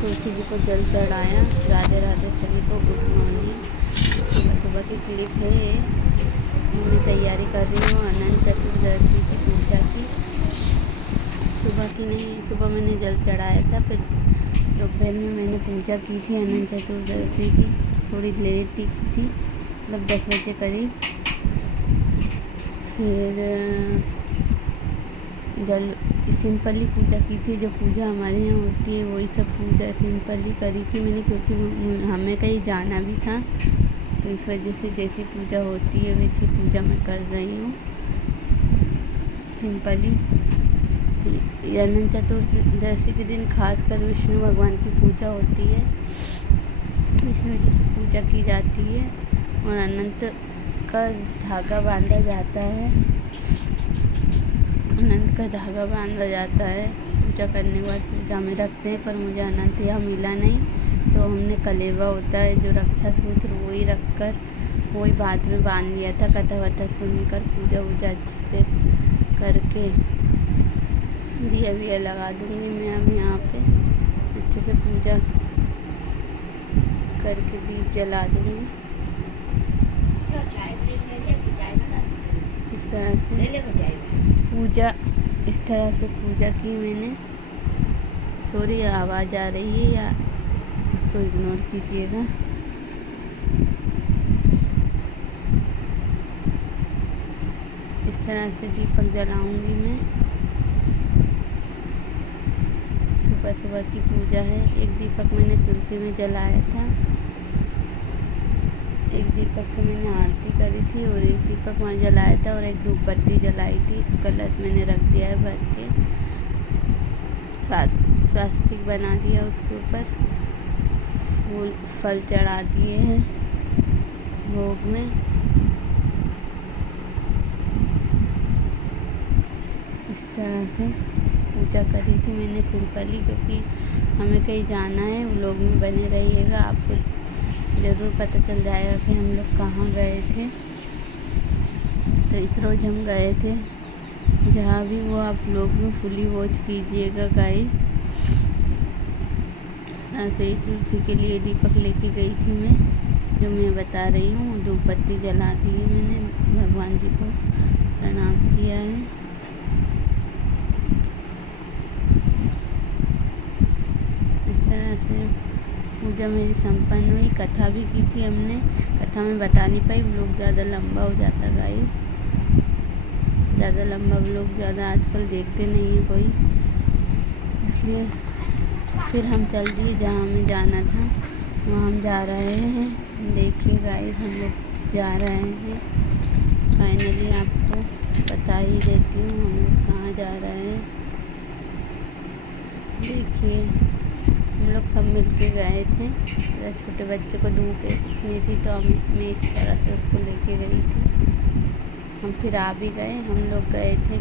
तुलसी जी को जल चढ़ाया। राधे राधे सभी को, गुड मॉर्निंग। सुबह सुबह की क्लिप है ये। मैं तैयारी कर रही हूँ अनंत चतुर्दशी की पूजा की। सुबह की नहीं, सुबह मैंने जल चढ़ाया था, फिर दोपहर में मैंने पूजा की थी अनंत चतुर्दशी की। थोड़ी लेट थी, मतलब 10 बजे करीब। फिर जल सिंपली पूजा की थी, जो पूजा हमारे यहाँ होती है वही सब पूजा सिंपली करी थी मैंने, क्योंकि हमें कहीं जाना भी था, तो इस वजह से जैसी पूजा होती है वैसी पूजा मैं कर रही हूँ सिंपली। अनंत चतुर्दशी के दिन खासकर विष्णु भगवान की पूजा होती है, इस वजह से पूजा की जाती है। और अनंत का धागा बांधा जाता है, अनंत का धागा बांधा जाता है पूजा करने के बाद पूजा में रखते हैं। पर मुझे अनंत यहाँ मिला नहीं, तो हमने कलेवा होता है जो रक्षा सूत्र, वही रख कर वही बाद में बांध लिया था। कथा वथा सुनकर पूजा वूजा अच्छे से करके दिया विया लगा दूँगी मैं अब यहाँ पे। अच्छे से पूजा करके दीप जला दूँगी। इस तरह से पूजा, इस तरह से पूजा की मैंने। सॉरी आवाज़ आ रही है, या इसको इग्नोर कीजिएगा। इस तरह से दीपक जलाऊंगी मैं। सुबह सुबह की पूजा है। एक दीपक मैंने तुलसी में जलाया था, एक दीपक से मैंने आरती करी थी, और एक दीपक वहाँ जलाया था, और एक धूप बत्ती जलाई थी। कलश मैंने रख दिया है भर के, स्वास्तिक बना दिया, उसके ऊपर फूल फल चढ़ा दिए हैं भोग में। इस तरह से पूजा करी थी मैंने सिंपली, क्योंकि हमें कहीं जाना है। व्लॉग में बने रहिएगा, आपको ज़रूर पता चल जाएगा कि हम लोग कहाँ गए थे। तो इस रोज़ हम गए थे जहाँ भी, वो आप लोग में फुली वॉच कीजिएगा गाइस। ऐसे ही तुलसी के लिए दीपक लेके गई थी मैं, जो मैं बता रही हूँ। धूप बत्ती जला दी है मैंने, भगवान जी को प्रणाम किया है। इस तरह से पूजा मेरी संपन्न हुई। कथा भी की थी हमने, कथा में बता नहीं पाई, व्लॉग ज़्यादा लंबा हो जाता गाइस। ज़्यादा लंबा व्लॉग ज़्यादा आजकल देखते नहीं है कोई, इसलिए फिर हम चल दिए जहाँ हमें जाना था, वहाँ हम जा रहे हैं। देखिए गाइस, हम लोग जा रहे हैं। फाइनली आपको बता ही देती हूँ हम लोग कहाँ जा रहे हैं। देखिए, हम लोग सब मिलके गए थे। मेरा छोटे बच्चे को धूप नहीं थी, तो मैं इस तरह से उसको लेके गई थी। हम फिर आ भी गए। हम लोग गए थे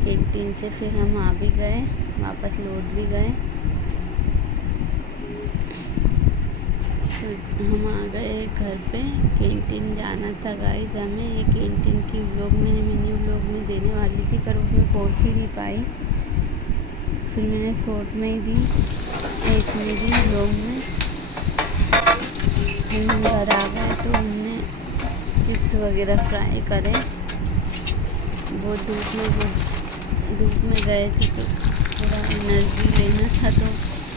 कैंटीन से फिर हम आ भी गए, वापस लौट भी गए। तो हम आ गए घर पे। कैंटीन जाना था गाइस हमें। ये कैंटीन की व्लॉग मैंने मिनी व्लॉग में देने वाली थी, पर उसमें पहुंच ही नहीं पाई। फिर मैंने शॉर्ट में ही दी, एक में दी व्लॉग में। फिर हम घर आ गए तो हमने चिप्स वगैरह फ्राई करे। वो धूप में गए थे, तो थोड़ा एनर्जी लेना था, तो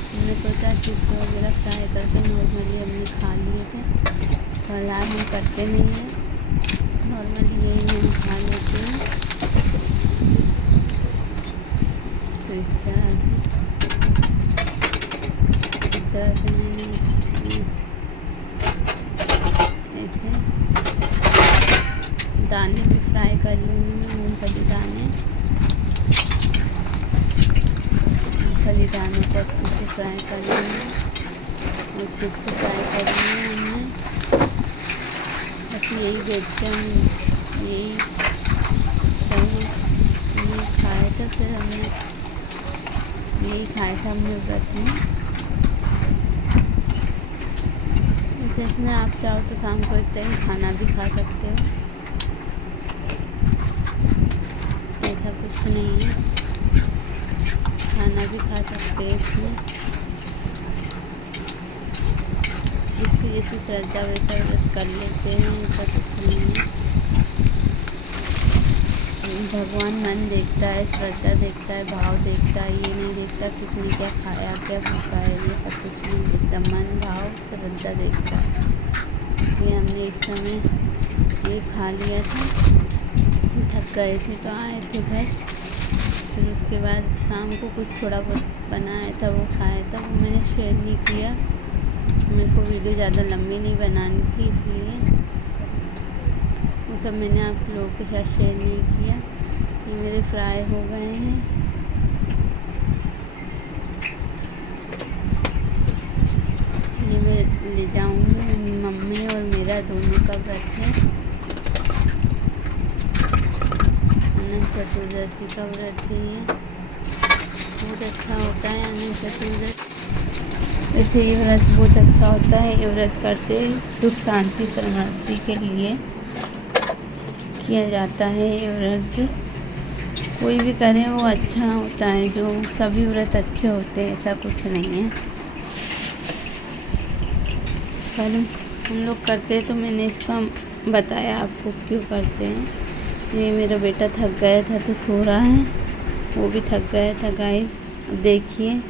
हमने सोचा चिप्स वगैरह फ्राई करके नॉर्मली हमने खा लिए थे। फलाहार हम करते नहीं हैं, नॉर्मली यही हम खा लेते हैं। तो इस तरह से मैंने ऐसे दाने भी फ्राई कर लूँगी मैं, मूँगफली दानों को अच्छे से फ्राई कर लूँगी, और चिप्स फ्राई कर लिए हमने। बस यही देखते हम, यही खाया था। फिर हमने यही खाया था हमने व्रत में। इसमें आप चाहो तो शाम को एक टाइम खाना भी खा सकते हो, ऐसा कुछ नहीं है, खाना भी खा सकते हैं इसमें। श्रद्धा वैसा व्रत कर लेते हैं, ऐसा कुछ नहीं है। भगवान मन देखता है, श्रद्धा देखता है, भाव देखता है, ये नहीं देखता किसने क्या खाया क्या भूखा है, ये सब कुछ नहीं देखता, मन भाव श्रद्धा देखता है। इसलिए हमने इस समय ये खा लिया था, थक गए थे तो आए थे घर। फिर उसके बाद शाम को कुछ थोड़ा बहुत बनाया था वो खाया था, वो मैंने शेयर नहीं किया, मेरे को वीडियो ज़्यादा लंबी नहीं बनानी थी, इसलिए वो सब मैंने आप लोगों के साथ शेयर नहीं किया। ये मेरे फ्राई हो गए हैं। ये मैं ले जाऊंगी, मम्मी और मेरा दोनों का व्रत है, अनंत चतुर्दशी का व्रत है। ये बहुत अच्छा होता है अनंत चतुर्दशी। वैसे ये व्रत बहुत अच्छा होता है, ये व्रत करते सुख शांति समृद्धि के लिए किया जाता है। ये व्रत कोई भी करे वो अच्छा होता है, जो सभी व्रत अच्छे होते हैं ऐसा कुछ नहीं है, पर हम लोग करते हैं तो मैंने इसका बताया आपको क्यों करते हैं। ये मेरा बेटा थक गया था तो सो रहा है, वो भी थक गया था गाइस। अब देखिए